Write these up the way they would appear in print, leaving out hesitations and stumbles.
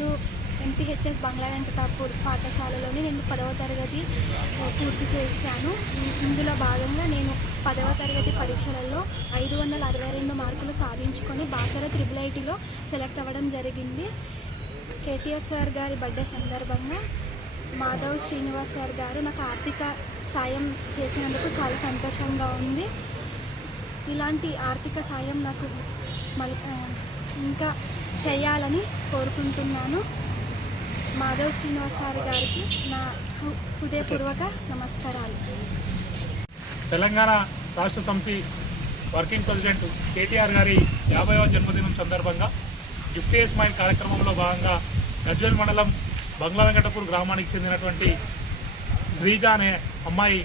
నేను ఎంపీహెచ్ఎస్ బంగ్లా వెంకటాపూర్ పాఠశాలలోని నేను 10వ తరగతి పూర్తి చేశాను. ఇందులో భాగంగా నేను 10వ తరగతి పరీక్షలలో 562 మార్కులు సాధించుకొని బాసర IIITలో సెలెక్ట్ అవ్వడం జరిగింది. కేటీఆర్ సార్ గారి బర్త్డే సందర్భంగా మాధవ్ శ్రీనివాస్ సార్ గారు నాకు ఆర్థిక సాయం చేసినందుకు చాలా సంతోషంగా ఉంది. ఇలాంటి ఆర్థిక సాయం నాకు ఇంకా చేయాలని కోరుకుంటున్నాను. మాధవ్ శ్రీనివాస్ సార్ గారికి నా హృదయపూర్వక నమస్కారాలు. తెలంగాణ రాష్ట్ర సమితి వర్కింగ్ ప్రెసిడెంట్ కేటీఆర్ గారి 50వ జన్మదినం సందర్భంగా గిఫ్ట్ ఏ స్మైల్ కార్యక్రమంలో భాగంగా గజ్వేల్ మండలం బంగ్లా వెంకటపూర్ గ్రామానికి చెందినటువంటి శ్రీజ అనే అమ్మాయి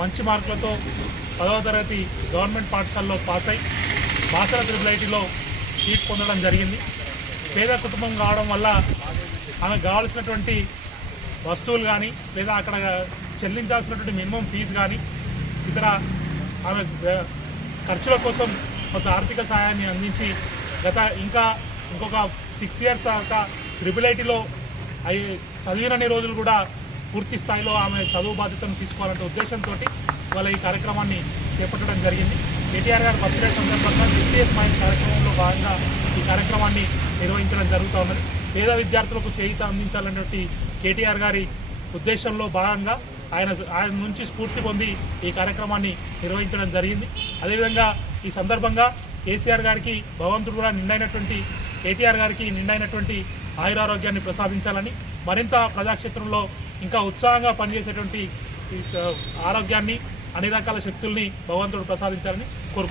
మంచి మార్కులతో 10వ తరగతి గవర్నమెంట్ పాఠశాలలో పాస్ అయి బాసర IIITలో సీట్ పొందడం జరిగింది. పేద కుటుంబం కావడం వల్ల ఆమెకు కావాల్సినటువంటి వస్తువులు కానీ లేదా అక్కడ చెల్లించాల్సినటువంటి మినిమం ఫీజు కానీ ఇతర ఆమె ఖర్చుల కోసం కొంత ఆర్థిక సహాయాన్ని అందించి ఇంకొక 6 ఇయర్స్ దాకా IIITలో చదివినన్ని రోజులు కూడా పూర్తి స్థాయిలో ఆమె చదువు బాధ్యతను తీసుకోవాలంటే ఉద్దేశంతో వాళ్ళ ఈ కార్యక్రమాన్ని చేపట్టడం జరిగింది. కేటీఆర్ గారి బర్త్డే సందర్భంగా గిఫ్ట్ ఏ స్మైల్ కార్యక్రమంలో భాగంగా ఈ కార్యక్రమాన్ని నిర్వహించడం జరుగుతూ ఉన్నది. పేద విద్యార్థులకు చేయూత అందించాలనేటువంటి కేటీఆర్ గారి ఉద్దేశంలో భాగంగా ఆయన నుంచి స్ఫూర్తి పొంది ఈ కార్యక్రమాన్ని నిర్వహించడం జరిగింది. అదేవిధంగా ఈ సందర్భంగా కేసీఆర్ గారికి భగవంతుడు కూడా కేటీఆర్ గారికి నిండైనటువంటి ఆయురారోగ్యాన్ని ప్రసాదించాలని, మరింత ప్రజాక్షేత్రంలో ఇంకా ఉత్సాహంగా పనిచేసేటువంటి ఆరోగ్యాన్ని, అన్ని రకాల శక్తుల్ని భగవంతుడు ప్రసాదించాలని కోరుకుంటున్నాను.